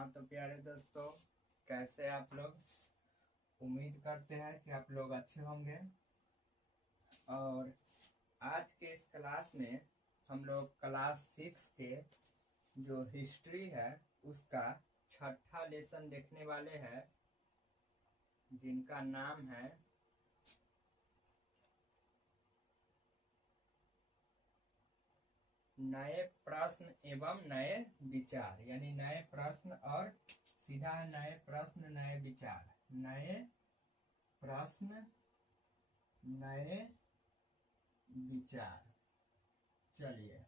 हाँ तो प्यारे दोस्तों, कैसे आप लोग। उम्मीद करते हैं कि आप लोग अच्छे होंगे। और आज के इस क्लास में हम लोग क्लास 6 के जो हिस्ट्री है उसका छठा लेसन देखने वाले हैं, जिनका नाम है नए प्रश्न एवं नए विचार। यानी नए प्रश्न और सीधा है नए प्रश्न नए विचार। नए प्रश्न नए विचार। चलिए,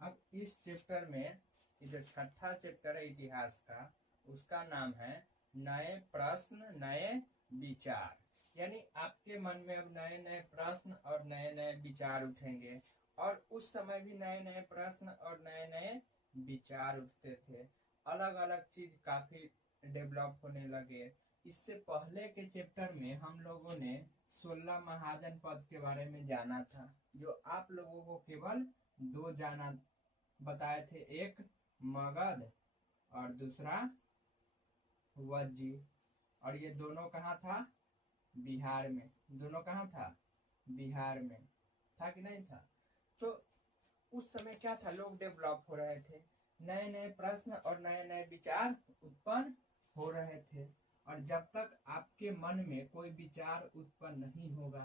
अब इस चैप्टर में ये जो छठा चैप्टर है इतिहास का, उसका नाम है नए प्रश्न नए विचार। यानी आपके मन में अब नए नए प्रश्न और नए नए विचार उठेंगे। और उस समय भी नए नए प्रश्न और नए नए विचार उठते थे। अलग अलग चीज काफी डेवलप होने लगे। इससे पहले के चैप्टर में हम लोगों ने 16 महाजन पद के बारे में जाना था, जो आप लोगों को केवल दो जाना बताए थे, एक मगध और दूसरा वज्जी। और ये दोनों कहाँ था? बिहार में। दोनों कहाँ था? बिहार में। था कि नहीं था? तो उस समय क्या था, लोग डेवलप हो रहे थे, नए नए प्रश्न और नए नए विचार उत्पन्न हो रहे थे। और जब तक आपके मन में कोई विचार उत्पन्न नहीं होगा,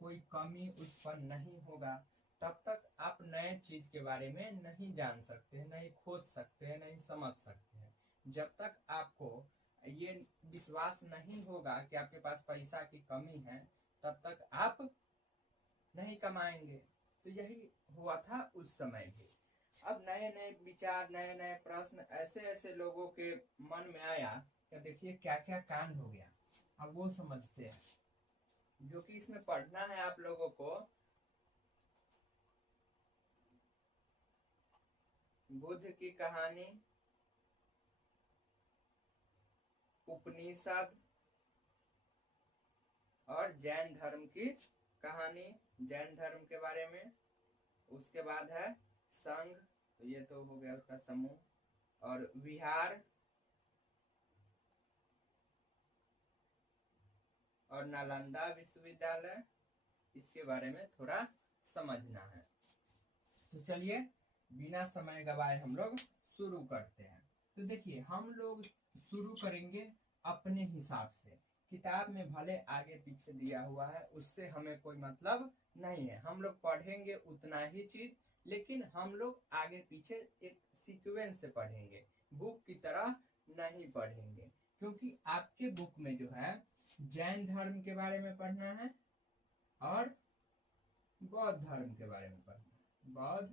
कोई कमी उत्पन्न नहीं होगा, तब तक आप नए चीज के बारे में नहीं जान सकते, नहीं खोज सकते, नहीं समझ सकते हैं। जब तक आपको ये विश्वास नहीं होगा कि आपके पास पैसा की कमी है, तब तक आप नहीं कमाएंगे। तो यही हुआ था उस समय भी। अब नए नए विचार, नए नए प्रश्न ऐसे ऐसे लोगों के मन में आया कि देखिए क्या क्या कांड हो गया। अब वो समझते हैं, जो कि इसमें पढ़ना है आप लोगों को। बुद्ध की कहानी, उपनिषद और जैन धर्म की कहानी, जैन धर्म के बारे में। उसके बाद है संघ, तो ये तो हो गया उसका समूह, और विहार और नालंदा विश्वविद्यालय, इसके बारे में थोड़ा समझना है। तो चलिए बिना समय गवाए हम लोग शुरू करते हैं। तो देखिए, हम लोग शुरू करेंगे अपने हिसाब से। किताब में भले आगे पीछे दिया हुआ है, उससे हमें कोई मतलब नहीं है। हम लोग पढ़ेंगे उतना ही चीज, लेकिन हम लोग आगे पीछे एक सीक्वेंस से पढ़ेंगे, बुक की तरह नहीं पढ़ेंगे। क्योंकि आपके बुक में जो है जैन धर्म के बारे में पढ़ना है और बौद्ध धर्म के बारे में पढ़ना है। बौद्ध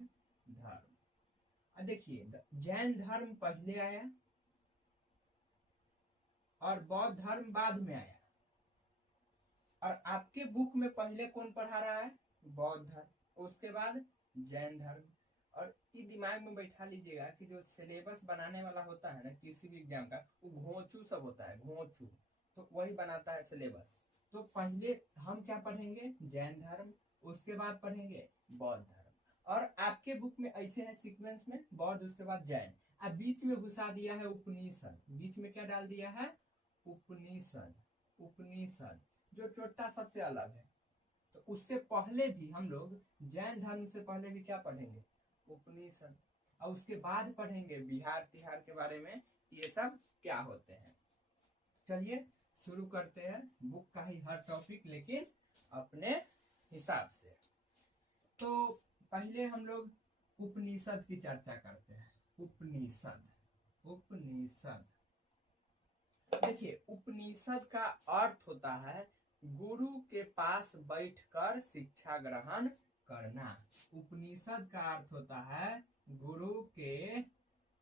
धर्म, देखिए जैन धर्म पहले आया और बौद्ध धर्म बाद में आया। और आपके बुक में पहले कौन पढ़ा रहा है? बौद्ध धर्म, उसके बाद जैन धर्म। और ये दिमाग में बैठा लीजिएगा कि जो सिलेबस बनाने वाला होता है ना किसी भी एग्जाम का, वो घोंचू सब होता है, घोंचू। तो वही बनाता है सिलेबस। तो पहले हम क्या पढ़ेंगे? जैन धर्म, उसके बाद पढ़ेंगे बौद्ध धर्म। और आपके बुक में ऐसे है सीक्वेंस में, बौद्ध उसके बाद जैन। अब बीच में घुसा दिया है उपनिषद। बीच में क्या डाल दिया है? उपनिषद। उपनिषद जो छोटा सबसे अलग है। तो उससे पहले भी हम लोग जैन धर्म से पहले भी क्या पढ़ेंगे? उपनिषद। और उसके बाद पढ़ेंगे बिहार तिहार के बारे में, ये सब क्या होते हैं। चलिए शुरू करते हैं, बुक का ही हर टॉपिक लेकिन अपने हिसाब से। तो पहले हम लोग उपनिषद की चर्चा करते हैं। उपनिषद, उपनिषद। देखिए, उपनिषद का अर्थ होता है गुरु के पास बैठकर शिक्षा ग्रहण करना। उपनिषद का अर्थ होता है गुरु के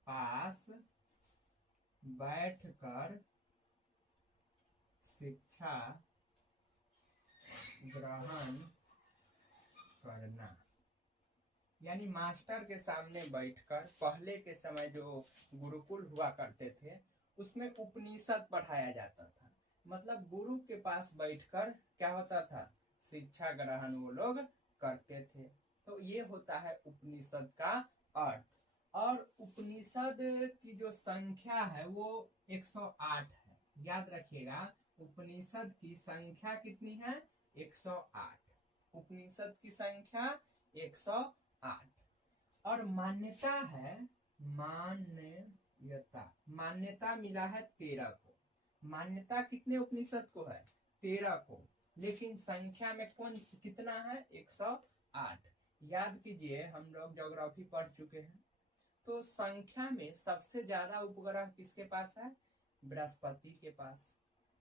पास बैठकर शिक्षा ग्रहण करना। यानी मास्टर के सामने बैठकर, पहले के समय जो गुरुकुल हुआ करते थे उसमें उपनिषद पढ़ाया जाता था। मतलब गुरु के पास बैठकर क्या होता था? शिक्षा ग्रहण वो लोग करते थे। तो ये होता है उपनिषद का अर्थ। और उपनिषद की जो संख्या है वो 108 है। याद रखिएगा, उपनिषद की संख्या कितनी है? 108। उपनिषद की संख्या 108। और मान्यता है, मान्यता मिला है 13 को। मान्यता कितने उपनिषद को है? 13 को। लेकिन संख्या में कौन कितना है? 108। याद कीजिए, हम लोग ज्योग्राफी पढ़ चुके हैं, तो संख्या में सबसे ज्यादा उपग्रह किसके पास है? बृहस्पति के पास।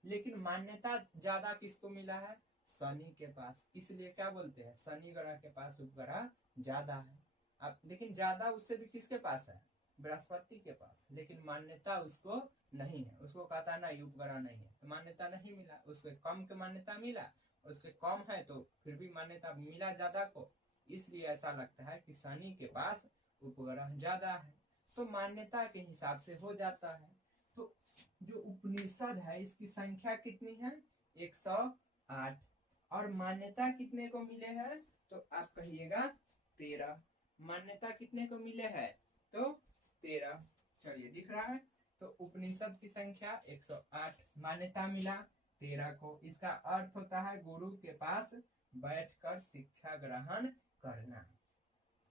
लेकिन मान्यता ज्यादा किसको मिला है? शनि के पास। इसलिए क्या बोलते हैं, शनि ग्रह के पास उपग्रह ज्यादा है। अब लेकिन ज्यादा उससे भी किसके पास है? बृहस्पति के पास। लेकिन मान्यता उसको नहीं है, उसको कहता नहीं उपग्रह नहीं है, तो मान्यता नहीं मिला। उसको कम के मान्यता मिला, उसके कम है तो फिर भी मान्यता मिला ज्यादा को। इसलिए ऐसा लगता है कि शनि के पास उपग्रह ज्यादा है, तो मान्यता के हिसाब से हो जाता है। तो जो उपनिषद है इसकी संख्या कितनी है? 108। और मान्यता कितने को मिले हैं? तो आप कहिएगा 13। मान्यता कितने को मिले हैं? तो 13। चलिए, दिख रहा है। तो उपनिषद की संख्या 108, मान्यता मिला 13 को। इसका अर्थ होता है गुरु के पास बैठकर शिक्षा ग्रहण करना।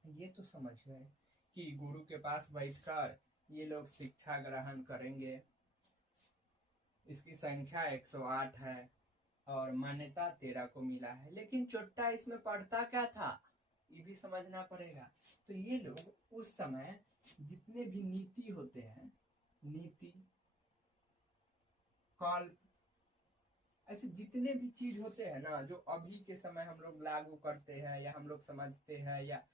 ये तो समझ गए कि गुरु के पास बैठकर ये लोग शिक्षा ग्रहण करेंगे। इसकी संख्या 108 है और मान्यता 13 को मिला है। लेकिन चोट्टा इसमें पढ़ता क्या था, ये भी समझना पड़ेगा। तो ये लोग उस समय जितने भी नीति होते हैं, नीति, कल्प, ऐसे जितने भी चीज होते हैं ना, जो अभी के समय हम लोग लागू करते हैं या हम लोग समझते हैं या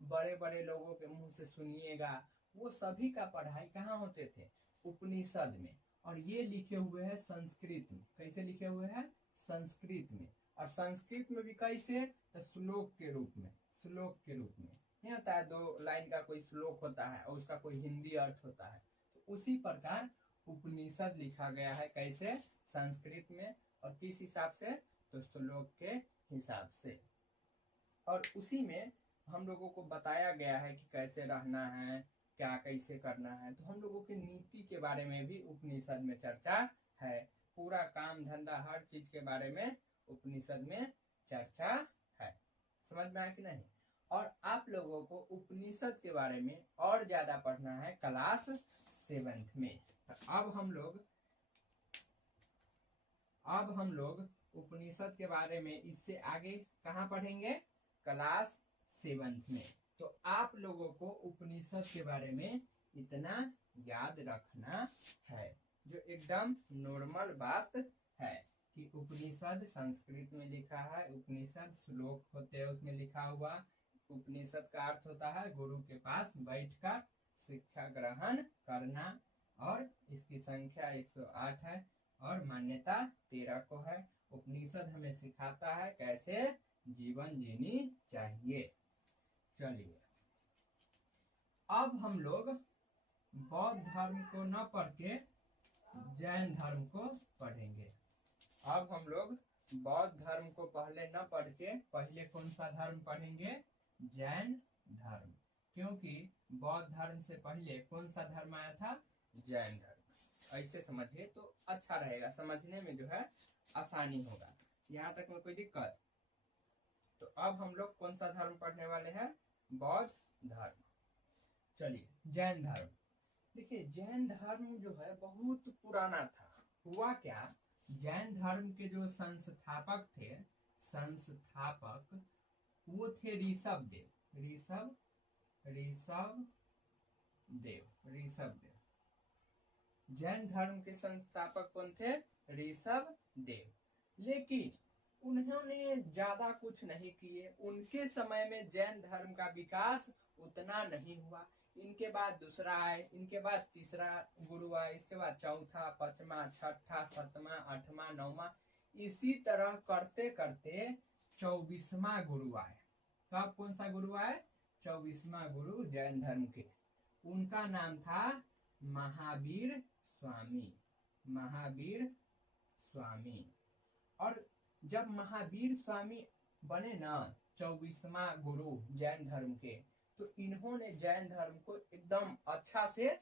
बड़े बड़े लोगों के मुंह से सुनिएगा, वो सभी का पढ़ाई कहाँ होते थे? उपनिषद में। और ये लिखे हुए हैं संस्कृत में। कैसे लिखे हुए हैं? संस्कृत में। और संस्कृत में भी कैसे? तो श्लोक के रूप में। श्लोक के रूप में नहीं होता है, 2 लाइन का कोई श्लोक होता है और उसका कोई हिंदी अर्थ होता है, तो उसी प्रकार उपनिषद लिखा गया है। कैसे? संस्कृत में। और किस हिसाब से? तो श्लोक के हिसाब से। और उसी में हम लोगों को बताया गया है कि कैसे रहना है, क्या कैसे करना है। तो हम लोगों की नीति के बारे में भी उपनिषद में चर्चा है। पूरा काम धंधा हर चीज के बारे में उपनिषद में चर्चा है। समझ में आया कि नहीं? और आप लोगों को उपनिषद के बारे में और ज्यादा पढ़ना है क्लास 7th में। तो अब हम लोग उपनिषद के बारे में इससे आगे कहाँ पढ़ेंगे? क्लास 7th में। तो आप लोगों को उपनिषद के बारे में इतना याद रखना है, जो एकदम नॉर्मल बात है कि उपनिषद संस्कृत में लिखा है। उपनिषद श्लोक होते हैं उसमें लिखा हुआ। उपनिषद का अर्थ होता है गुरु के पास बैठकर शिक्षा ग्रहण करना। और इसकी संख्या 108 है और मान्यता 13 को है। उपनिषद हमें सिखाता है कैसे जीवन जीनी चाहिए। चलिए, अब हम लोग बौद्ध धर्म को न पढ़ के जैन धर्म को पढ़ेंगे। अब हम लोग बौद्ध धर्म को पहले न पढ़ के पहले कौन सा धर्म पढ़ेंगे? जैन धर्म। क्योंकि बौद्ध धर्म से पहले कौन सा धर्म आया था? जैन धर्म। ऐसे समझिए तो अच्छा रहेगा, समझने में जो है आसानी होगा। यहाँ तक में कोई दिक्कत? तो अब हम लोग कौन सा धर्म पढ़ने वाले हैं? बौद्ध धर्म। चलिए, जैन धर्म। देखिए, जैन धर्म जो है बहुत पुराना था। हुआ क्या, जैन धर्म के जो संस्थापक थे, वो थे ऋषभ देव। जैन धर्म के संस्थापक कौन थे? ऋषभ देव। लेकिन उन्होंने ज्यादा कुछ नहीं किए। उनके समय में जैन धर्म का विकास उतना नहीं हुआ। इनके बाद दूसरा आए, इनके बाद तीसरा गुरु आए, इसके बाद चौथा, पांचवा, छठा, सातवां, आठवां, नौवां, इसी तरह करते करते 24वां गुरु आए। तब कौन सा गुरु आए? 24वां गुरु जैन धर्म के। उनका नाम था महावीर स्वामी। और जब महावीर स्वामी बने ना 24वां गुरु जैन धर्म के, तो इन्होंने जैन धर्म को एकदम अच्छा से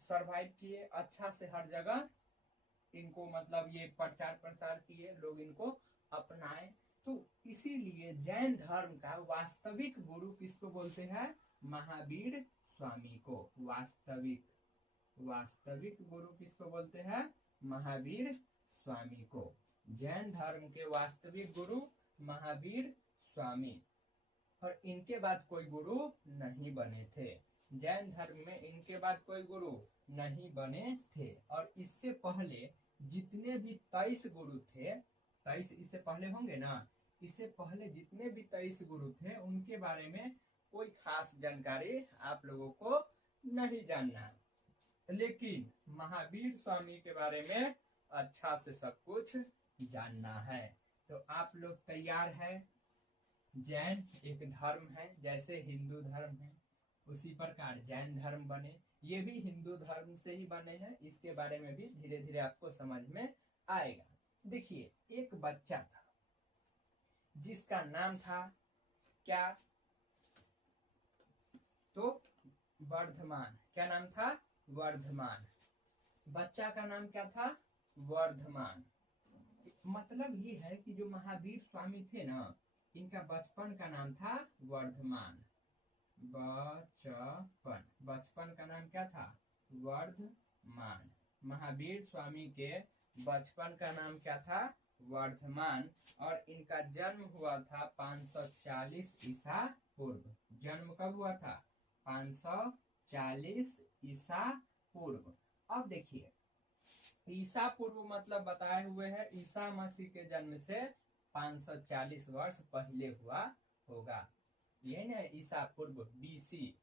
सरवाइव किए, अच्छा से हर जगह इनको मतलब ये प्रचार प्रसार किए, लोग इनको अपनाए। तो इसीलिए जैन धर्म का वास्तविक गुरु किसको बोलते हैं? महावीर स्वामी को। वास्तविक गुरु किसको बोलते हैं? महावीर स्वामी को। जैन धर्म के वास्तविक गुरु महावीर स्वामी। और इनके बाद कोई गुरु नहीं बने थे। जैन धर्म में इनके बाद कोई गुरु नहीं बने थे। और इससे पहले जितने भी 23 गुरु थे, 23 इससे पहले होंगे ना, इससे पहले जितने भी 23 गुरु थे उनके बारे में कोई खास जानकारी आप लोगों को नहीं जानना, लेकिन महावीर स्वामी के बारे में अच्छा से सब कुछ जानना है। तो आप लोग तैयार है? जैन एक धर्म है, जैसे हिंदू धर्म है उसी प्रकार जैन धर्म बने। ये भी हिंदू धर्म से ही बने हैं, इसके बारे में भी धीरे धीरे आपको समझ में आएगा। देखिए, एक बच्चा था जिसका नाम था क्या? तो वर्धमान। क्या नाम था? वर्धमान। बच्चा का नाम क्या था? वर्धमान। मतलब ये है कि जो महावीर स्वामी थे ना, इनका बचपन का नाम था वर्धमान। बचपन का नाम क्या था? वर्धमान। महावीर स्वामी के बचपन का नाम क्या था? वर्धमान। और इनका जन्म हुआ था 540 ईसा पूर्व। जन्म कब हुआ था? 540 ईसा पूर्व। अब देखिए, ईसा पूर्व मतलब बताए हुए है ईसा मसीह के जन्म से 540 वर्ष पहले हुआ होगा, ये ना ईसा पूर्व BC।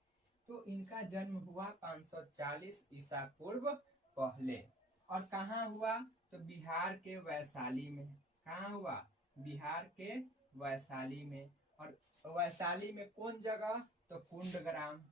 तो इनका जन्म हुआ 540 ईसा पूर्व पहले। और कहाँ हुआ? तो बिहार के वैशाली में। कहाँ हुआ? बिहार के वैशाली में। और वैशाली में कौन जगह? तो कुंडग्राम।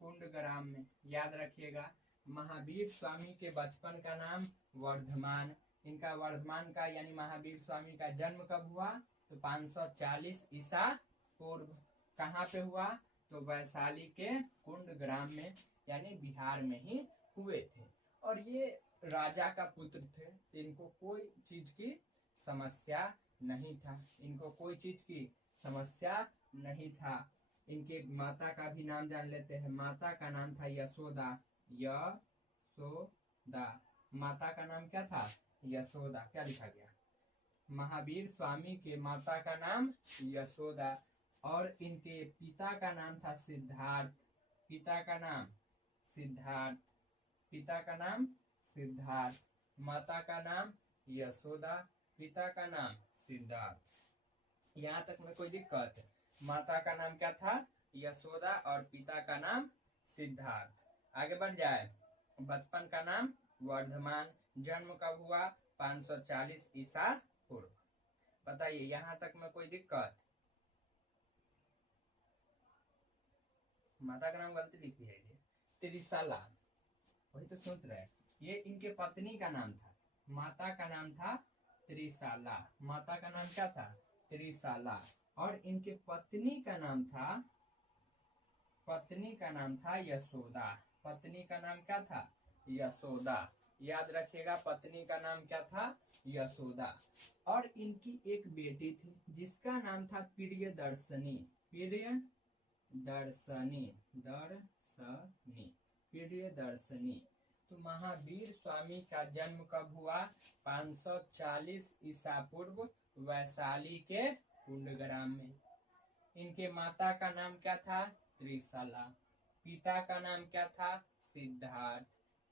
कुंडग्राम में। याद रखिएगा। महावीर स्वामी के बचपन का नाम वर्धमान। इनका वर्धमान का यानी महावीर स्वामी का जन्म कब हुआ? तो 540 ईसा पूर्व। कहाँ पे हुआ? तो वैशाली के कुंडग्राम में, यानी बिहार में ही हुए थे। और ये राजा का पुत्र थे, तो इनको कोई चीज की समस्या नहीं था। इनको कोई चीज की समस्या नहीं था। इनके माता का भी नाम जान लेते हैं। माता का नाम था यशोदा। माता का नाम क्या था? यशोदा। क्या लिखा गया? महावीर स्वामी के माता का नाम यशोदा। और इनके पिता का नाम था सिद्धार्थ। पिता का नाम सिद्धार्थ। माता का नाम यशोदा, पिता का नाम सिद्धार्थ। यहाँ तक में कोई दिक्कत? माता का नाम क्या था? यशोदा और पिता का नाम सिद्धार्थ। आगे बढ़ जाए। बचपन का नाम वर्धमान। जन्म कब हुआ? 540 ईसा पूर्व। बताइए, यहाँ तक में कोई दिक्कत? माता का नाम गलती लिखी है ये, त्रिशाला। वही तो सोच रहे हैं। ये इनके पत्नी का नाम था। माता का नाम था त्रिशाला। माता का नाम क्या था? त्रिशाला। और इनके पत्नी का नाम था यशोदा। पत्नी का नाम क्या था? यशोदा। याद रखिएगा, पत्नी का नाम क्या था? यशोदा। और इनकी एक बेटी थी जिसका नाम था प्रियदर्शनी। प्रियदर्शनी। तो महावीर स्वामी का जन्म कब हुआ? 540 ईसा पूर्व वैशाली के कुंडग्राम में। इनके माता का नाम क्या था? त्रिशाला। पिता का नाम क्या था? सिद्धार्थ।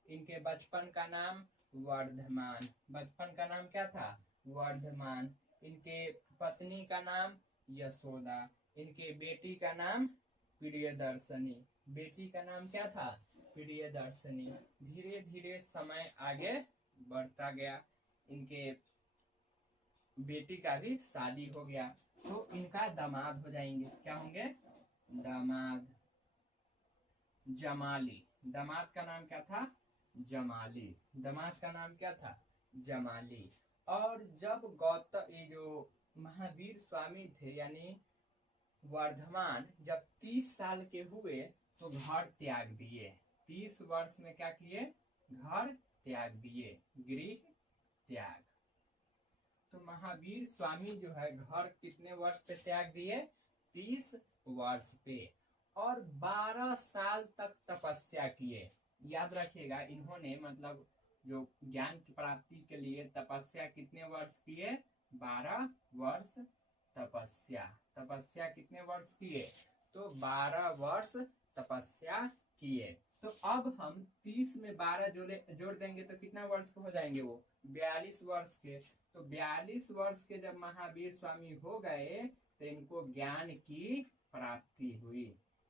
इनके बचपन का नाम वर्धमान। बचपन का नाम क्या था? वर्धमान। इनके पत्नी का नाम यशोदा। इनके बेटी का नाम प्रियदर्शनी। बेटी का नाम क्या था? प्रियदर्शनी। धीरे धीरे समय आगे बढ़ता गया। इनके बेटी का भी शादी हो गया, तो इनका दामाद हो जाएंगे। क्या होंगे? दामाद। जमाली। दामाद का नाम क्या था? जमाली। दामाद का नाम क्या था? जमाली। और जब गौतम, ये जो महावीर स्वामी थे, यानी वर्धमान जब 30 साल के हुए तो घर त्याग दिए। 30 वर्ष में क्या किए? घर त्याग दिए, गृह त्याग। तो महावीर स्वामी जो है घर कितने वर्ष पे त्याग दिए? 30 वर्ष पे, और 12 साल तक तपस्या किए। याद रखिएगा, इन्होंने मतलब जो ज्ञान की प्राप्ति के लिए तपस्या कितने वर्ष किए? 12 वर्ष तपस्या कितने वर्ष किए? तो 12 वर्ष तपस्या किए। तो अब हम 30 में 12 जोड़ देंगे तो कितना वर्ष के हो जाएंगे? वो 42 वर्ष के। तो 42 वर्ष के जब महावीर स्वामी हो गए तो इनको ज्ञान की प्राप्ति हुई।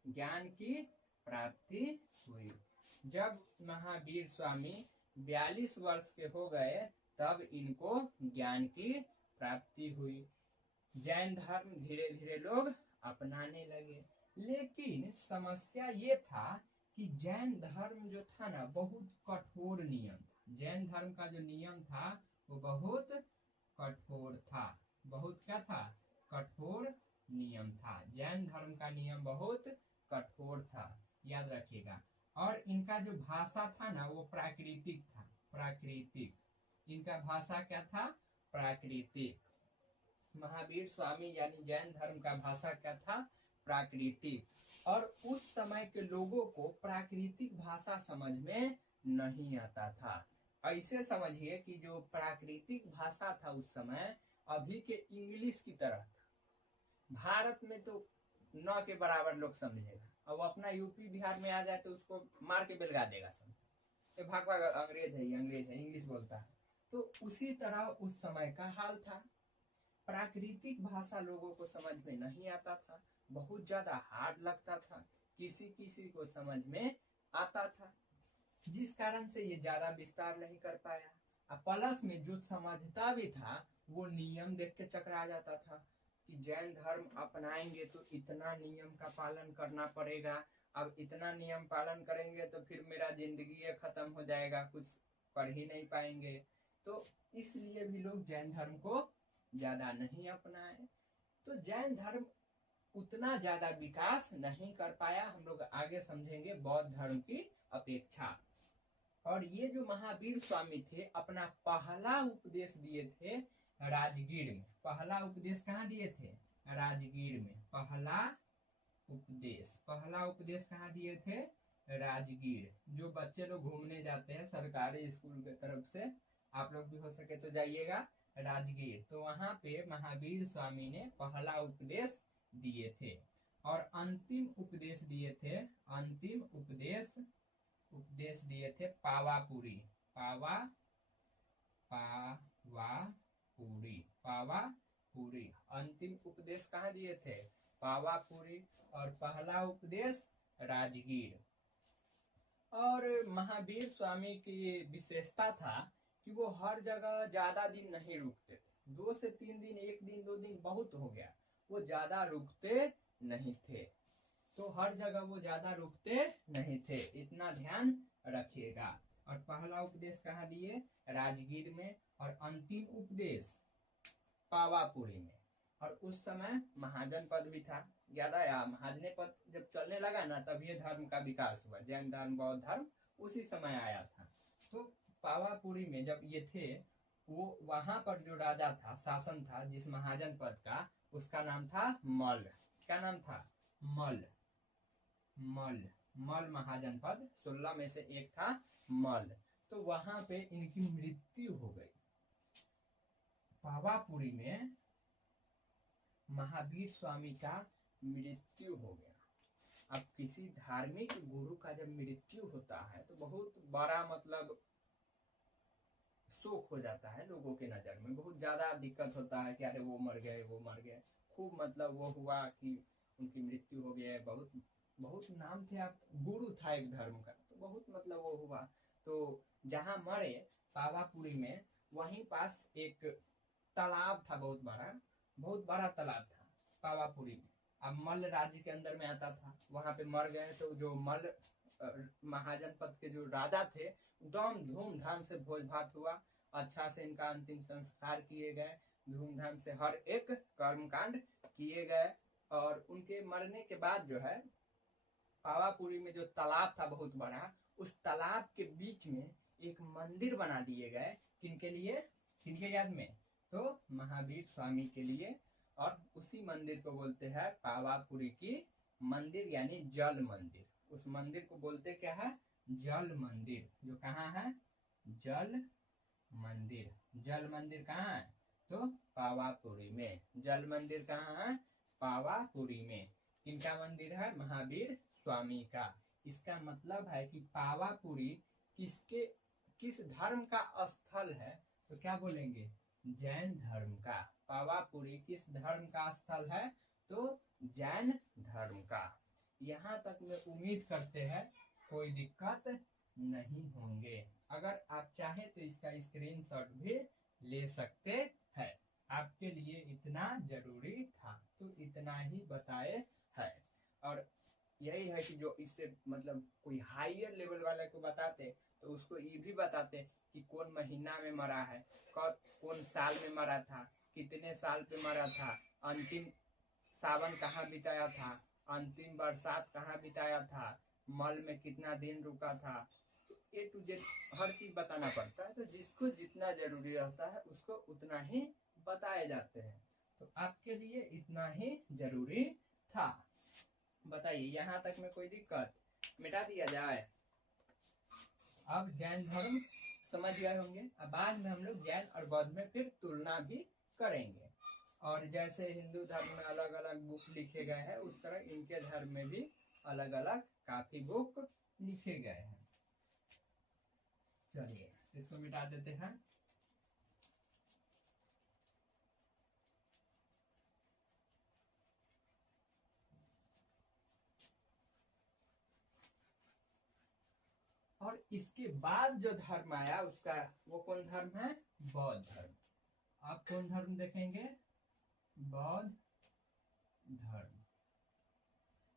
ज्ञान की प्राप्ति हुई। जब महावीर स्वामी 42 वर्ष के हो गए तब इनको ज्ञान की प्राप्ति हुई। जैन धर्म धीरे धीरे लोग अपनाने लगे। लेकिन समस्या ये था कि जैन धर्म जो था ना, बहुत कठोर नियम था। जैन धर्म का जो नियम था वो बहुत कठोर था। बहुत क्या था? कठोर नियम था। जैन धर्म का नियम बहुत कठोर था, याद रखिएगा। और इनका जो भाषा था ना वो प्राकृतिक था। प्राकृतिक, इनका भाषा क्या था? प्राकृतिक। महावीर स्वामी यानी जैन धर्म का भाषा क्या था? प्राकृतिक। और उस समय के लोगों को प्राकृतिक भाषा समझ में नहीं आता था। ऐसे समझिए कि जो प्राकृतिक भाषा था उस समय अभी के इंग्लिश की तरह था। भारत में तो न के बराबर लोग समझेगा। अब अपना यूपी बिहार में आ जाए तो उसको मार के बेलगा देगा सब। तो भाग भाग अंग्रेज है, इंग्लिश बोलता है। तो उसी तरह उस समय का हाल था। प्राकृतिक भाषा लोगों को समझ में नहीं आता था, बहुत ज्यादा हार्ड लगता था, किसी किसी को समझ में आता था, जिस कारण से ये ज्यादा विस्तार नहीं कर पाया। अब प्लस में जो समझता भी था वो नियम देख के चकरा जाता था कि जैन धर्म अपनाएंगे तो इतना नियम का पालन करना पड़ेगा। अब इतना नियम पालन करेंगे तो फिर मेरा जिंदगी खत्म हो जाएगा, कुछ पढ़ ही नहीं पाएंगे। तो इसलिए भी लोग जैन धर्म को ज्यादा नहीं अपनाए। तो जैन धर्म उतना ज्यादा विकास नहीं कर पाया, हम लोग आगे समझेंगे, बौद्ध धर्म की अपेक्षा। और ये जो महावीर स्वामी थे अपना पहला उपदेश दिए थे राजगीर में। पहला उपदेश कहाँ दिए थे? राजगीर में। पहला उपदेश कहाँ दिए थे? राजगीर। जो बच्चे लोग घूमने जाते हैं सरकारी स्कूल की तरफ से, आप लोग भी हो सके तो जाइएगा राजगीर। तो वहां पे महावीर स्वामी ने पहला उपदेश दिए थे। और अंतिम उपदेश दिए थे, अंतिम उपदेश दिए थे पावापुरी। पावापुरी अंतिम उपदेश कहाँ दिए थे? पावापुरी। और पहला उपदेश राजगीर। और महावीर स्वामी की विशेषता था कि वो हर जगह ज्यादा दिन नहीं रुकते थे। 2 से 3 दिन, 1 दिन 2 दिन बहुत हो गया, वो ज्यादा रुकते नहीं थे। तो हर जगह वो ज्यादा रुकते नहीं थे, इतना ध्यान रखिएगा। और पहला उपदेश कहाँ दिए? राजगीर में। और अंतिम उपदेश पावापुरी में। और उस समय महाजन पद भी था, याद आया? महाजन पद जब चलने लगा ना तब ये धर्म का विकास हुआ। जैन धर्म, बौद्ध धर्म उसी समय आया था। तो पावापुरी में जब ये थे, वो वहां पर जो राजा था, शासन था जिस महाजन पद का, उसका नाम था मल्ल। क्या नाम था? मल्ल महाजन पद 16 में से एक था मल्ल। तो वहां पे इनकी मृत्यु हो गई। पावापुरी में महावीर स्वामी का मृत्यु हो गया। अब किसी धार्मिक गुरु का जब मृत्यु होता है तो बहुत बड़ा मतलब शोक हो जाता है लोगों के नजर में, बहुत ज्यादा दिक्कत होता है कि अरे वो मर गए। खूब मतलब वो हुआ कि उनकी मृत्यु हो गई। बहुत नाम थे, आप गुरु था एक धर्म का, तो बहुत मतलब वो हुआ। तो जहाँ मरे पावापुरी में, वहीं पास एक तालाब था, बहुत बड़ा तालाब था पावापुरी में। अब मल्ल राज्य के अंदर में आता था, वहां पे मर गए। तो जो मल्ल महाजन पद के जो राजा थे, एकदम धूमधाम से भोज भात हुआ, अच्छा से इनका अंतिम संस्कार किए गए, धूमधाम से हर एक कर्मकांड किए गए। और उनके मरने के बाद जो है पावापुरी में जो तालाब था बहुत बड़ा, उस तालाब के बीच में एक मंदिर बना दिए गए। किनके लिए? किनके याद में? तो महावीर स्वामी के लिए। और उसी मंदिर को बोलते हैं पावापुरी की मंदिर, यानी जल मंदिर। उस मंदिर को बोलते क्या है? जल मंदिर। जो कहाँ है? जल मंदिर। जल मंदिर कहाँ है? तो पावापुरी में। जल मंदिर कहाँ है? पावापुरी में। किनका मंदिर है? महावीर स्वामी का। इसका मतलब है कि पावापुरी किस धर्म का स्थल है? तो क्या बोलेंगे? जैन धर्म का। पावापुरी किस धर्म का स्थल है? तो जैन धर्म का। यहाँ तक में उम्मीद करते हैं कोई दिक्कत नहीं होंगे। अगर आप चाहे तो इसका स्क्रीनशॉट भी ले सकते हैं। आपके लिए इतना जरूरी था तो इतना ही बताए है। और यही है कि जो इससे मतलब कोई हाईयर लेवल वाले को बताते तो उसको ये भी बताते कि कौन महीना में मरा है, कौन साल में मरा था, कितने साल पे मरा था, अंतिम सावन कहाँ बिताया था, अंतिम बरसात कहाँ बिताया था, मल में कितना दिन रुका था। तो ए टू जेड हर चीज बताना पड़ता है। तो जिसको जितना जरूरी रहता है उसको उतना ही बताए जाते हैं। तो आपके लिए इतना ही जरूरी था। बताइए यहाँ तक में कोई दिक्कत? मिटा दिया जाए। अब जैन धर्म समझ गए होंगे। अब बाद में हम लोग जैन और बौद्ध में फिर तुलना भी करेंगे। और जैसे हिंदू धर्म में अलग अलग बुक लिखे गए हैं, उस तरह इनके धर्म में भी अलग अलग काफी बुक लिखे गए हैं। चलिए इसको मिटा देते हैं। और इसके बाद जो धर्म आया उसका वो कौन धर्म है? बौद्ध धर्म। आप कौन धर्म देखेंगे? बौद्ध धर्म।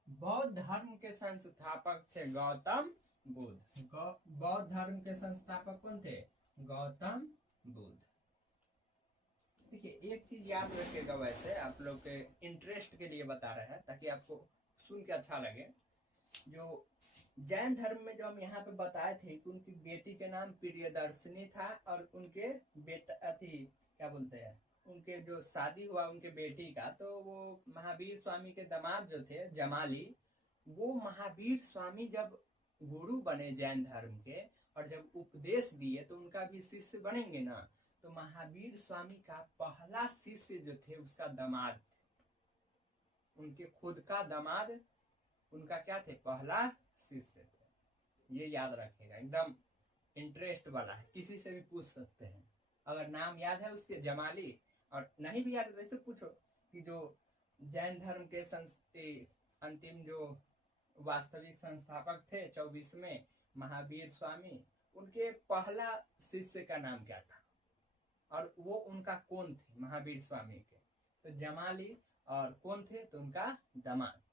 बौद्ध धर्म के संस्थापक थे गौतम बुद्ध। बौद्ध धर्म के संस्थापक कौन थे? गौतम बुद्ध। देखिए एक चीज याद रखिएगा, वैसे आप लोग के इंटरेस्ट के लिए बता रहे हैं ताकि आपको सुन के अच्छा लगे। जो जैन धर्म में जो हम यहाँ पे बताए थे कि उनकी बेटी के नाम प्रियदर्शनी था और उनके बेटा अथी क्या बोलते हैं, उनके जो शादी हुआ उनके बेटी का, तो वो महावीर स्वामी के दामाद जो थे जमाली, वो महावीर स्वामी जब गुरु बने जैन धर्म के और जब उपदेश दिए तो उनका भी शिष्य बनेंगे ना। तो महावीर स्वामी का पहला शिष्य जो थे उसका दामाद थे। उनके खुद का दामाद उनका क्या थे? पहला शिष्य थे। ये याद रखेगा, एकदम इंटरेस्ट वाला है, किसी से भी पूछ सकते हैं। अगर नाम याद है उसके जमाली, और नहीं भी याद है तो पूछो कि जो जैन धर्म के अंतिम जो वास्तविक संस्थापक थे 24वें महावीर स्वामी, उनके पहला शिष्य का नाम क्या था और वो उनका कौन थे? महावीर स्वामी के तो जमाली, और कौन थे? तो उनका दामाद थे।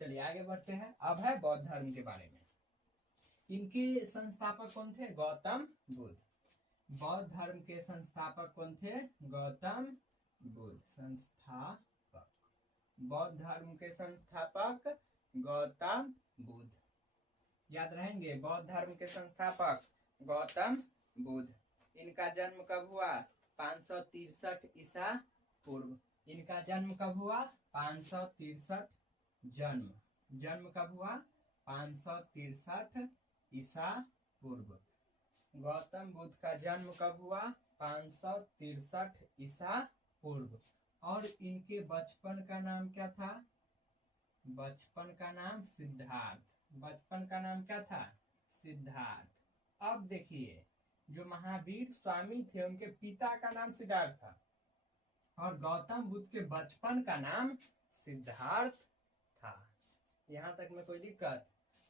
चलिए आगे बढ़ते हैं। अब है बौद्ध धर्म के बारे में। इनके संस्थापक कौन थे? गौतम बुद्ध। बौद्ध धर्म के संस्थापक कौन थे? गौतम बुद्ध। संस्थापक, बौद्ध धर्म के संस्थापक गौतम बुद्ध। याद रहेंगे, बौद्ध धर्म के संस्थापक गौतम बुद्ध। इनका जन्म कब हुआ? 563 ईसा पूर्व। इनका जन्म कब हुआ? 563 जन्म कब हुआ? 563 ईसा पूर्व। गौतम बुद्ध का जन्म कब हुआ? 563 ईसा पूर्व। और इनके बचपन का नाम क्या था? बचपन का नाम सिद्धार्थ। बचपन का नाम क्या था? सिद्धार्थ। अब देखिए, जो महावीर स्वामी थे उनके पिता का नाम सिद्धार्थ था और गौतम बुद्ध के बचपन का नाम सिद्धार्थ था। यहाँ तक में कोई दिक्कत?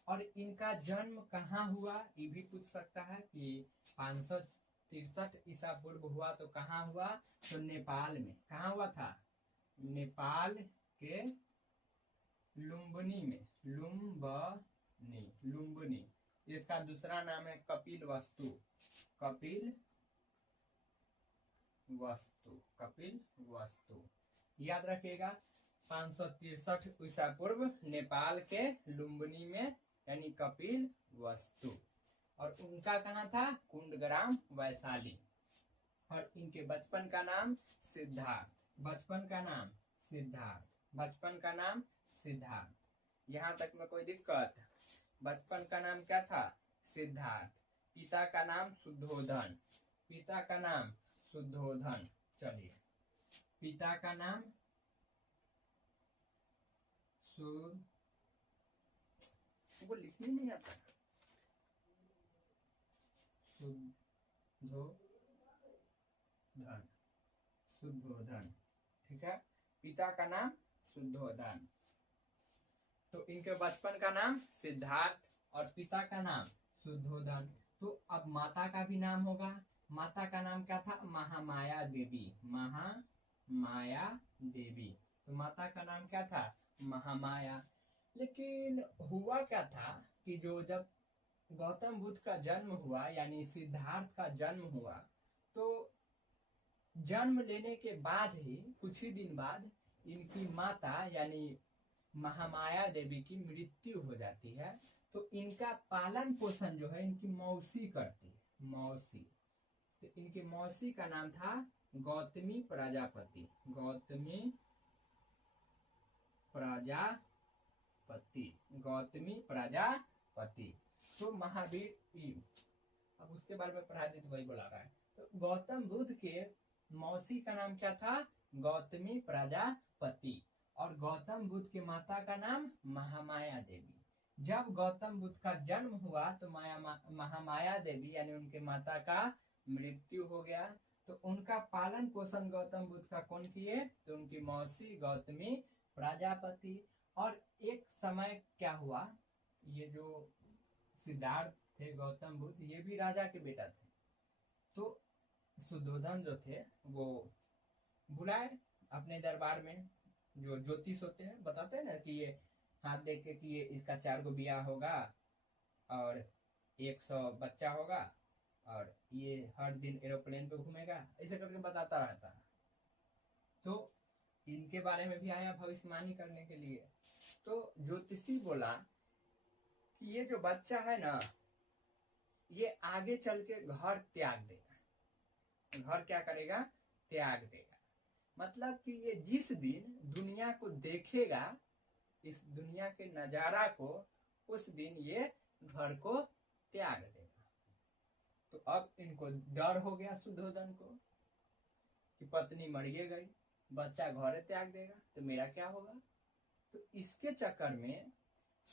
और इनका जन्म कहाँ हुआ ये भी पूछ सकता है कि 563 ईसा पूर्व हुआ तो कहाँ हुआ? तो नेपाल में। कहाँ हुआ था? नेपाल के लुम्बिनी में। लुम्बिनी। इसका दूसरा नाम है कपिल वस्तु। कपिल वस्तु याद रखिएगा। 563 ईसा पूर्व नेपाल के लुम्बिनी में यानी कपिल वस्तु, और उनका कहाँ था, कुंडग्राम वैशाली। और इनके बचपन का नाम सिद्धार्थ, बचपन का नाम सिद्धार्थ, बचपन का नाम सिद्धार्थ। यहाँ तक में कोई दिक्कत? बचपन का नाम क्या था, सिद्धार्थ। पिता का नाम शुद्धोधन, पिता का नाम शुद्धोधन। चलिए, पिता का नाम वो लिखने नहीं आता, शुद्धोधन, शुद्धोधन, ठीक है। पिता का नाम शुद्धोधन। तो इनके बचपन का नाम सिद्धार्थ और पिता का नाम शुद्धोधन। तो अब माता का भी नाम होगा। माता का नाम क्या था, महामाया देवी, महामाया देवी। तो माता का नाम क्या था, महामाया। लेकिन हुआ क्या था कि जो जब गौतम बुद्ध का जन्म हुआ, यानी सिद्धार्थ का जन्म हुआ, तो जन्म लेने के बाद ही कुछ ही दिन बाद इनकी माता यानी महामाया देवी की मृत्यु हो जाती है। तो इनका पालन पोषण जो है इनकी मौसी करती है, मौसी। तो इनकी मौसी का नाम था गौतमी प्रजापति, गौतमी प्रजापति, गौतमी प्रजापति। तो महावीर, अब उसके बारे में पढ़ा दी तो वही बोला रहा है। तो गौतम बुद्ध के मौसी का नाम क्या था, गौतमी प्रजापति। और गौतम बुद्ध के माता का नाम महामाया देवी। जब गौतम बुद्ध का जन्म हुआ तो महामाया देवी यानी उनके माता का मृत्यु हो गया। तो उनका पालन पोषण गौतम बुद्ध का कौन किए, तो उनकी मौसी गौतमी प्रजापति। और एक समय क्या हुआ, ये जो सिद्धार्थ थे गौतम बुद्ध, ये भी राजा के बेटा थे। तो शुद्धोधन जो थे वो बुलाए अपने दरबार में, जो ज्योतिष होते हैं बताते हैं ना कि ये हाथ देख के कि ये इसका 4 गो बियाह होगा और 100 बच्चा होगा और ये हर दिन एरोप्लेन पे घूमेगा, ऐसे करके बताता रहता है। तो इनके बारे में भी आया भविष्यवाणी करने के लिए। तो ज्योतिषी बोला कि ये जो बच्चा है ना, ये आगे चल के घर त्याग देगा। घर क्या करेगा, त्याग देगा। मतलब कि ये जिस दिन दुनिया को देखेगा, इस दुनिया के नजारा को, उस दिन ये घर को त्याग देगा। तो अब इनको डर हो गया शुद्धोधन को कि पत्नी मर गई, बच्चा घर त्याग देगा तो मेरा क्या होगा। तो इसके चक्कर में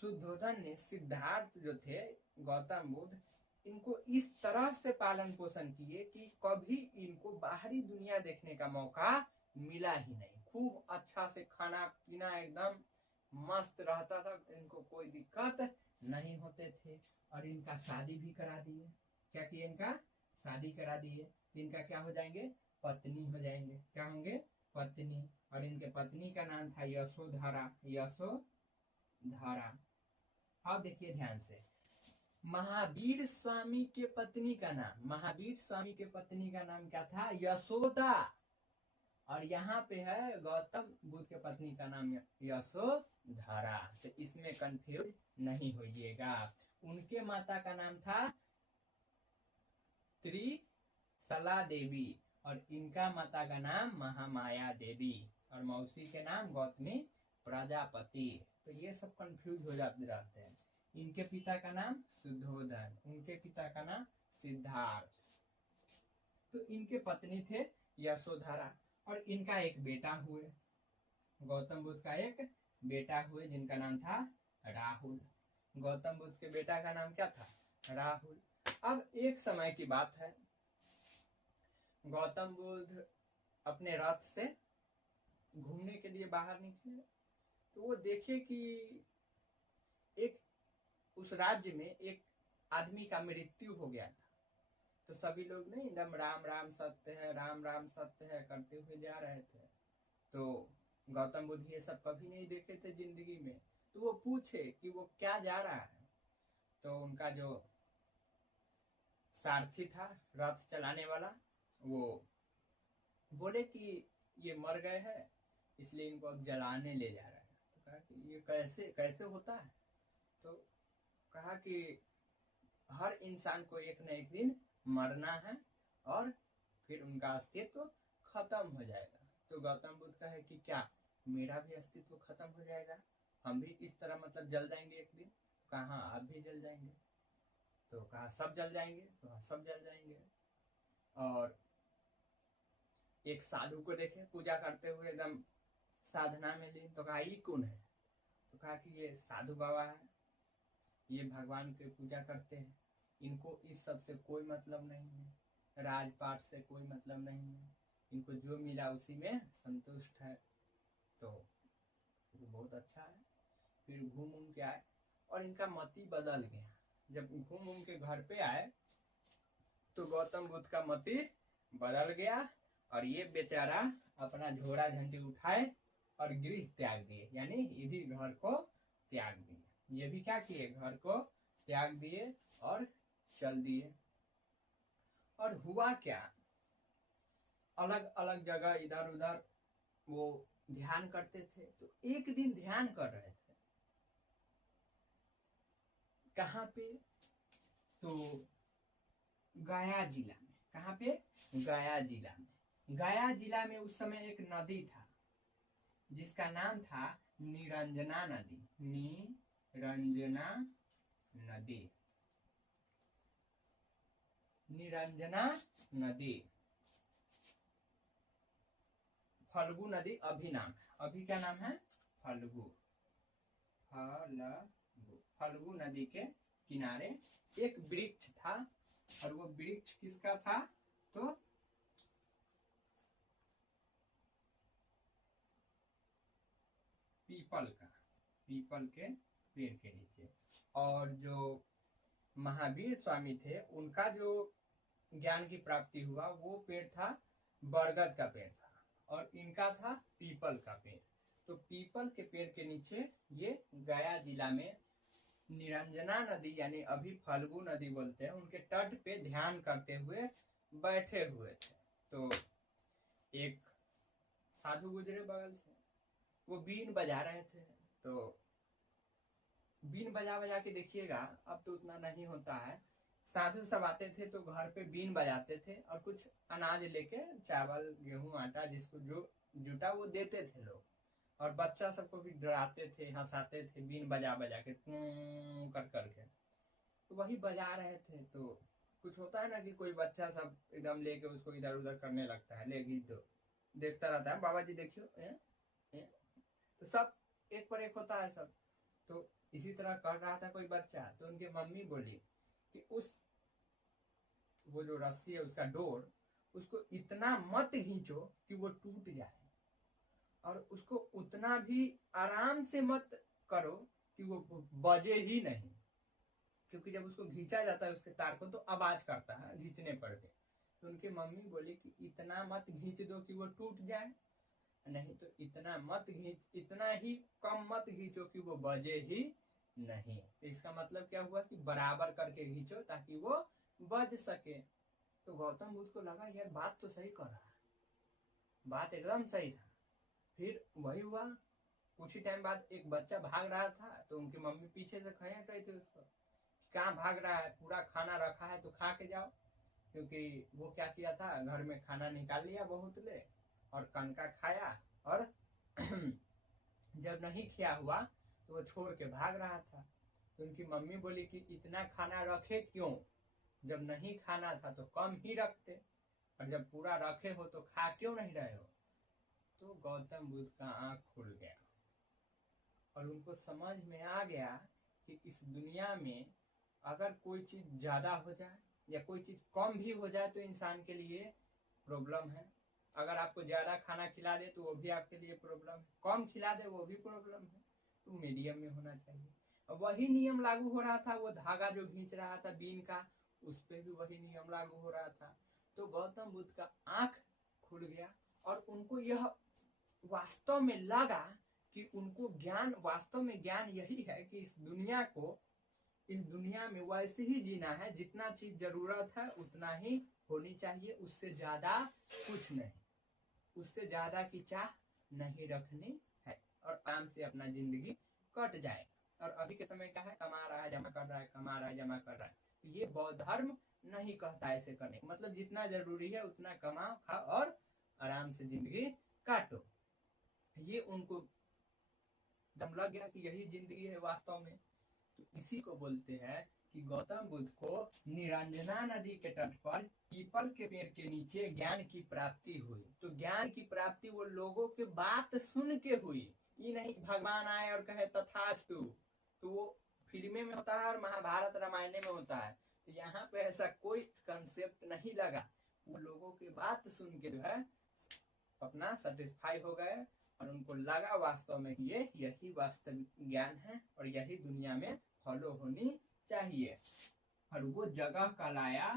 शुद्धोधन ने सिद्धार्थ जो थे गौतम बुद्ध, इनको इस तरह से पालन पोषण किए कि कभी इनको बाहरी दुनिया देखने का मौका मिला ही नहीं। खूब अच्छा से खाना पीना एकदम मस्त रहता था, इनको कोई दिक्कत नहीं होते थे। और इनका शादी भी करा दिए। क्या किए, इनका शादी करा दिए। तो इनका क्या हो जाएंगे, पत्नी हो जाएंगे। क्या होंगे, पत्नी। और इनके पत्नी का नाम था यशोधरा, यशोधरा। अब देखिए ध्यान से, महावीर स्वामी के पत्नी का नाम, महावीर स्वामी के पत्नी का नाम क्या था, यशोदा। और यहाँ पे है गौतम बुद्ध के पत्नी का नाम यशोधरा। तो इसमें कंफ्यूज नहीं होइएगा। उनके माता का नाम था त्रिशला देवी और इनका माता का नाम महामाया देवी और मौसी के नाम गौतमी प्रजापति। तो ये सब कंफ्यूज हो जाते रहते हैं। इनके पिता का नाम शुद्धोधन, उनके पिता का नाम सिद्धार्थ। तो इनके पत्नी थे यशोधरा और इनका एक बेटा हुए, गौतम बुद्ध का एक बेटा हुए जिनका नाम था राहुल। गौतम बुद्ध के बेटा का नाम क्या था, राहुल। अब एक समय की बात है, गौतम बुद्ध अपने रथ से घूमने के लिए बाहर निकले। तो वो देखे कि एक उस राज्य में एक आदमी का मृत्यु हो गया था। तो सभी लोग नहीं एकदम राम राम सत्य है, राम राम सत्य है करते हुए जा रहे थे। तो गौतम बुद्ध ये सब कभी नहीं देखे थे जिंदगी में। तो वो पूछे कि वो क्या जा रहा है। तो उनका जो सारथी था, रथ चलाने वाला, वो बोले कि ये मर गए हैं इसलिए इनको अब जलाने ले जा रहे हैं। तो कहा कि ये कैसे कैसे होता है? तो कहा कि हर इंसान को एक न एक दिन मरना है और फिर उनका अस्तित्व खत्म हो जाएगा। तो गौतम बुद्ध कहे कि क्या मेरा भी अस्तित्व खत्म हो जाएगा, हम भी इस तरह मतलब जल जाएंगे एक दिन? कहा हाँ आप भी जल जाएंगे। तो कहा सब जल जाएंगे? तो हाँ सब जल जाएंगे। और एक साधु को देखे पूजा करते हुए एकदम साधना में लीन। तो कहा ये कौन है? तो कहा कि ये साधु बाबा है, ये भगवान की पूजा करते हैं, इनको इस सब से कोई मतलब नहीं है, राजपाट से कोई मतलब नहीं है, इनको जो मिला उसी में संतुष्ट है। तो बहुत अच्छा है। फिर घूम घूम के आए और इनका मति बदल गया। जब घूम घूम के घर पे आए तो गौतम बुद्ध का मति बदल गया और ये बेचारा अपना झोरा झंडी उठाए और गृह त्याग दिए, यानी ये भी घर को त्याग दिए। ये भी क्या किए? घर को त्याग दिए और चल दिए। और हुआ क्या, अलग अलग जगह इधर उधर वो ध्यान करते थे। तो एक दिन ध्यान कर रहे थे, कहाँ पे? तो गया जिला में। कहाँ पे? गया जिला में। गया जिला में उस समय एक नदी था जिसका नाम था निरंजना नदी। निरंजना नदी। निरंजना नदी। फल्गु नदी अभी नाम है, अभी क्या नाम है? फल्गु। फल्गु नदी के किनारे एक वृक्ष था। और वो वृक्ष किसका था? तो पीपल का, पीपल के पेड़ के नीचे। और जो महावीर स्वामी थे उनका जो ज्ञान की प्राप्ति हुआ वो पेड़ था बरगद का पेड़ था, और इनका था पीपल का पेड़। तो पीपल के पेड़ के नीचे ये गया जिला में निरंजना नदी, यानी अभी फल्गु नदी बोलते हैं, उनके तट पे ध्यान करते हुए बैठे हुए थे। तो एक साधु गुजरे बगल से, वो बीन बजा रहे थे। तो बीन बजा बजा के देखिएगा, अब तो उतना नहीं होता है, साधु सब आते थे तो घर पे बीन बजाते थे और कुछ अनाज लेके, चावल गेहूं आटा जिसको जो जुटा वो देते थे लोग। और बच्चा सबको भी डराते थे, हंसाते थे बीन बजा बजा के कर करके। तो वही बजा रहे थे। तो कुछ होता है ना कि कोई बच्चा सब एकदम लेके उसको इधर उधर करने लगता है, ले गीत दो, देखता रहता है, बाबा जी देखियो तो सब एक पर एक होता है सब। तो इसी तरह कर रहा था कोई बच्चा। तो उनकी मम्मी बोली कि उस वो जो रस्सी है उसका डोर, उसको इतना मत खींचो कि वो टूट जाए, और उसको उतना भी आराम से मत करो कि वो बजे ही नहीं, क्योंकि जब उसको खींचा जाता है उसके तार को तो आवाज करता है खींचने पर भी। तो उनकी मम्मी बोली कि इतना मत खींच दो कि वो टूट जाए, नहीं तो इतना मत खींच, इतना ही कम मत खींचो कि वो बजे ही नहीं। तो इसका मतलब क्या हुआ कि बराबर करके खींचो ताकि वो बज सके। तो गौतम बुद्ध को लगा यार बात तो सही कर रहा है, बात एकदम सही था। फिर वही हुआ, कुछ ही टाइम बाद एक बच्चा भाग रहा था। तो उनकी मम्मी पीछे से खड़े रही थी उसको, कहाँ भाग रहा है, पूरा खाना रखा है तो खा के जाओ। क्योंकि वो क्या किया था, घर में खाना निकाल लिया बहुत ले और कनका खाया, और जब नहीं खिया हुआ तो वो छोड़ के भाग रहा था। तो उनकी मम्मी बोली कि इतना खाना रखे क्यों, जब नहीं खाना था तो कम ही रखते, और जब पूरा रखे हो तो खा क्यों नहीं रहे हो। तो गौतम बुद्ध का आंख खुल गया और उनको समझ में आ गया कि इस दुनिया में अगर कोई चीज ज्यादा हो जाए या कोई चीज कम भी हो जाए तो इंसान के लिए प्रॉब्लम है। अगर आपको ज्यादा खाना खिला दे तो वो भी आपके लिए प्रॉब्लम है, कम खिला दे वो भी प्रॉब्लम है। तो मीडियम में होना चाहिए। और वही नियम लागू हो रहा था, वो धागा जो खींच रहा था बीन का, उस पर भी वही नियम लागू हो रहा था। तो गौतम बुद्ध का आंख खुल गया और उनको यह वास्तव में लगा कि उनको ज्ञान, वास्तव में ज्ञान यही है कि इस दुनिया में वैसे ही जीना है, जितना चीज जरूरत है उतना ही होनी चाहिए, उससे ज्यादा कुछ नहीं, उससे ज्यादा की चाह नहीं रखनी है और आराम से अपना जिंदगी कट जाए। और अभी के समय क्या है, कमा रहा है जमा कर रहा है, कमा रहा है जमा कर रहा है। तो ये बौद्ध धर्म नहीं कहता ऐसे करने, मतलब जितना जरूरी है उतना कमाओ, खाओ और आराम से जिंदगी काटो। ये उनको दम लग गया कि यही जिंदगी है वास्तव में। तो इसी को बोलते हैं कि गौतम बुद्ध को निरंजना नदी के तट पर पीपल के पेड़ के नीचे ज्ञान की प्राप्ति हुई। तो ज्ञान की प्राप्ति वो लोगों के बात सुन के हुई, ये नहीं भगवान आए और कहे तथास्तु। तो वो फिल्में में होता है और महाभारत रामायण में होता है। तो यहाँ पे ऐसा कोई कंसेप्ट नहीं लगा, वो लोगों की बात सुन के जो है अपना सेटिस्फाई हो गए और उनको लगा वास्तव में ये यही वास्तविक ज्ञान है और यही दुनिया में फॉलो होनी चाहिए। और वो जगह कहलाया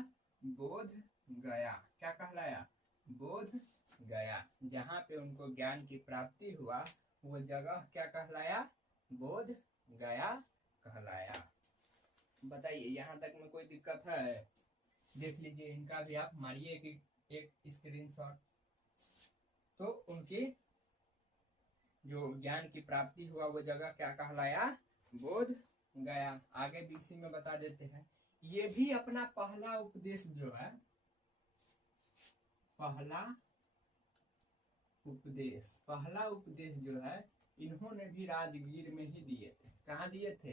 बोध गया। क्या कहलाया? बोध गया। जहाँ पे उनको ज्ञान की प्राप्ति हुआ वो जगह क्या कहलाया? बोध गया कहलाया। बताइए यहाँ तक में कोई दिक्कत है? देख लीजिए, इनका भी आप मारिए एक स्क्रीनशॉट। तो उनकी जो ज्ञान की प्राप्ति हुआ वो जगह क्या कहलाया? बोध गया। आगे भी इसी में बता देते हैं। ये भी अपना पहला उपदेश जो है, पहला उपदेश जो है इन्होंने भी राजगीर में ही दिए थे। कहाँ दिए थे?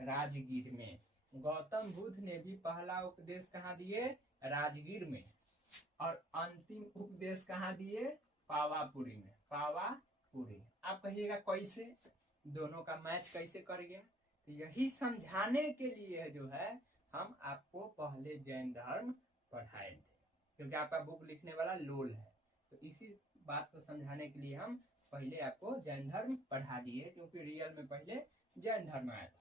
राजगीर में। गौतम बुद्ध ने भी पहला उपदेश कहाँ दिए? राजगीर में। और अंतिम उपदेश कहाँ दिए? पावापुरी में। पावापुरी। आप कहिएगा कैसे, दोनों का मैच कैसे कर गया? तो यही समझाने के लिए जो है हम आपको पहले जैन धर्म पढ़ाए थे, क्योंकि आपका बुक लिखने वाला लोल है। तो इसी बात को समझाने के लिए हम पहले आपको जैन धर्म पढ़ा दिए, क्योंकि रियल में पहले जैन धर्म आया था।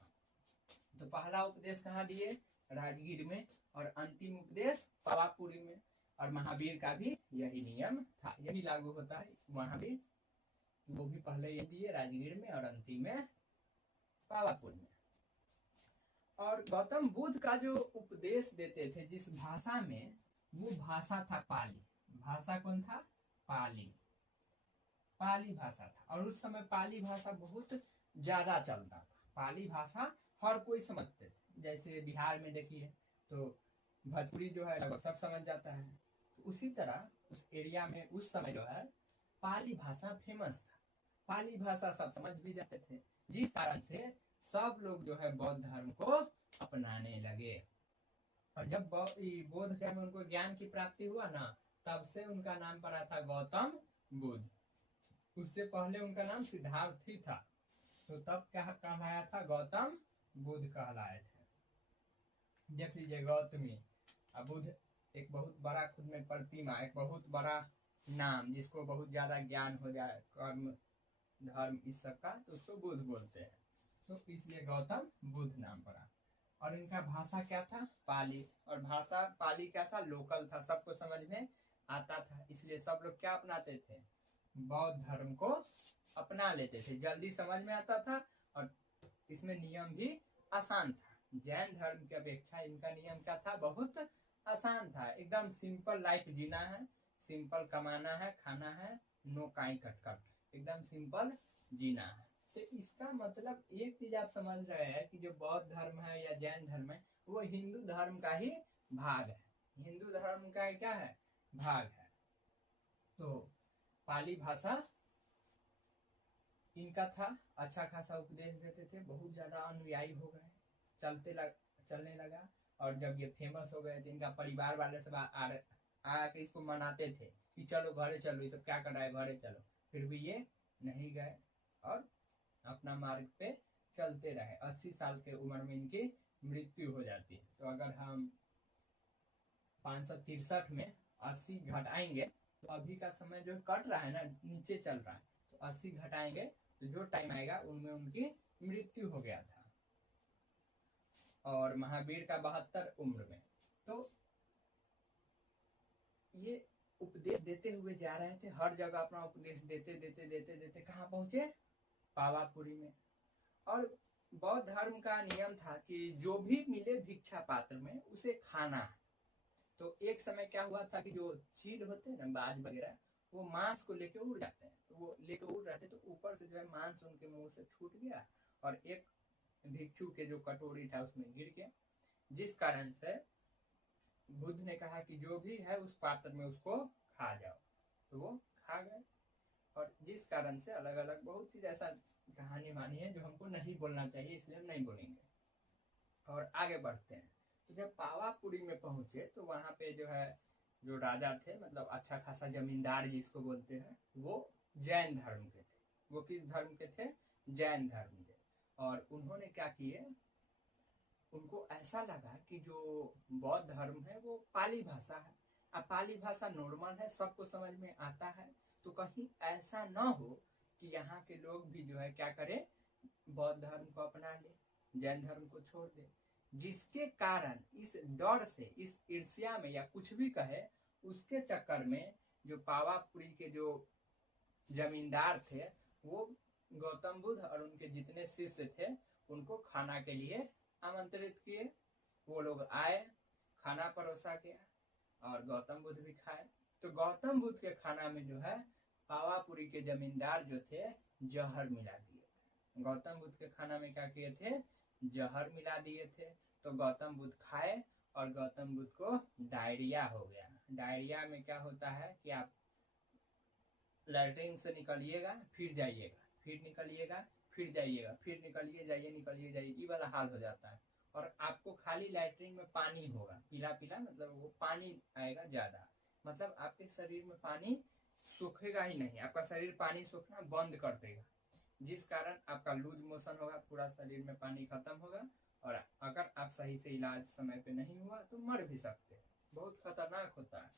तो पहला उपदेश कहाँ दिए? राजगीर में। और अंतिम उपदेश पावापुरी में। और महावीर का भी यही नियम था, यही लागू होता है वहां भी। वो भी पहले ये दिए राजगीर में और अंतिम में पावापुर में। और गौतम बुद्ध का जो उपदेश देते थे जिस भाषा में, वो भाषा था पाली। भाषा कौन था? पाली। पाली भाषा था। और उस समय पाली भाषा बहुत ज्यादा चलता था। पाली भाषा हर कोई समझते थे। जैसे बिहार में देखिए तो भोजपुरी जो है लगभग सब समझ जाता है। तो उसी तरह उस एरिया में उस समय जो है पाली भाषा फेमस था। पाली भाषा सब समझ भी जाते थे, जिस कारण से सब लोग जो है बौद्ध धर्म को अपनाने लगे। और जब बौद्ध धर्म में उनको ज्ञान की प्राप्ति हुआ ना, तब से उनका नाम पड़ा था गौतम बुद्ध। उससे पहले उनका नाम सिद्धार्थ ही था। तो तब क्या कहलाया था? गौतम बुद्ध कहलाए थे। देख लीजिए गौतमी और बुद्ध, एक बहुत बड़ा खुद में प्रतिमा, एक बहुत बड़ा नाम, जिसको बहुत ज्यादा ज्ञान हो जाए कर्म धर्म इस सब का, तो उसको बुद्ध बोलते हैं। तो इसलिए गौतम बुद्ध नाम पड़ा। और इनका भाषा क्या था? पाली। और भाषा पाली क्या था? लोकल था, सबको समझ में आता था। इसलिए सब लोग क्या अपनाते थे? बौद्ध धर्म को अपना लेते थे। जल्दी समझ में आता था और इसमें नियम भी आसान था। जैन धर्म की अपेक्षा इनका नियम क्या था? बहुत आसान था। एकदम सिंपल लाइफ जीना है, सिंपल कमाना है, खाना है, नो काई कटकट, एकदम सिंपल जीना है। तो इसका मतलब एक चीज आप समझ रहे हैं कि जो बौद्ध धर्म है या जैन धर्म है वो हिंदू धर्म का ही भाग है। हिंदू धर्म का क्या है? भाग है। तो पाली भाषा इनका था। अच्छा खासा उपदेश देते थे, बहुत ज्यादा अनुयायी हो गए, चलने लगा। और जब ये फेमस हो गए तो इनका परिवार वाले सब आके इसको मनाते थे कि चलो घरे चलो, ये सब क्या कर रहा है, घरे चलो। फिर भी ये नहीं गए और अपना मार्ग पे चलते रहे। 80 साल के उम्र में इनकी मृत्यु हो जाती है। तो अगर हम 563 में 80 घटाएंगे तो अभी का समय जो कट रहा है ना, नीचे चल रहा है, तो 80 घटाएंगे तो जो टाइम आएगा उनमें उनकी मृत्यु हो गया था। और महावीर का 72 उम्र में। तो ये उपदेश देते हुए जा रहे थे, हर जगह अपना उपदेश देते देते देते देते कहाँ पहुंचे? पावापुरी में। और बौद्ध धर्म का नियम था कि जो भी मिले भिक्षा पात्र में उसे खाना है। तो एक समय क्या हुआ था कि जो चील होते हैं ना, बाज वगैरह, वो मांस को लेके उड़ जाते हैं। तो वो लेके उड़ रहे थे तो ऊपर से जो है मांस उनके मुंह से छूट गया और एक भिक्षु के जो कटोरी था उसमें गिर गया, जिस कारण से बुद्ध ने कहा कि जो भी है उस पात्र में उसको खा जाओ। तो वो खा गए। और जिस कारण से अलग अलग बहुत चीज ऐसा कहानी वानी है जो हमको नहीं बोलना चाहिए, इसलिए हम नहीं बोलेंगे। और आगे बढ़ते हैं। तो जब पावापुरी में पहुंचे तो वहां पे जो है जो राजा थे, मतलब अच्छा खासा जमींदार जिसको बोलते हैं, वो जैन धर्म के थे। वो किस धर्म के थे? जैन धर्म के। और उन्होंने क्या किए, उनको ऐसा लगा कि जो बौद्ध धर्म है वो पाली भाषा है। अब पाली भाषा नॉर्मल है, सबको समझ में आता है, तो कहीं ऐसा ना हो कि यहाँ के लोग भी जो है क्या करें, बौद्ध धर्म को अपना ले, जैन धर्म को छोड़ दे। जिसके कारण इस डर से, इस ईर्ष्या में या कुछ भी कहे, उसके चक्कर में जो पावापुरी के जो जमींदार थे वो गौतम बुद्ध और उनके जितने शिष्य थे उनको खाना के लिए आमंत्रित किए। वो लोग आए, खाना परोसा गया और गौतम बुद्ध भी खाए। तो गौतम बुद्ध के खाना में जो है पावापुरी के जमींदार जो थे जहर मिला दिए थे। गौतम बुद्ध के खाना में क्या किए थे? जहर मिला दिए थे। तो गौतम बुद्ध खाए और गौतम बुद्ध को डायरिया हो गया। डायरिया में क्या होता है कि आप लैट्रिन से निकलिएगा फिर जाइएगा, फिर निकलिएगा फिर जाइएगा, फिर निकलिए जाइए, निकलिए जाइए, ये वाला हाल हो जाता है। और आपको खाली लैट्रिन में पानी होगा, पीला पीला, मतलब वो पानी आएगा ज्यादा, मतलब आपके शरीर में पानी सूखेगा ही नहीं, आपका शरीर पानी सूखना बंद कर देगा, जिस कारण आपका लूज मोशन होगा, पूरा शरीर में पानी खत्म होगा। और अगर आप सही से इलाज समय पे नहीं हुआ तो मर भी सकते हैं। बहुत खतरनाक होता है।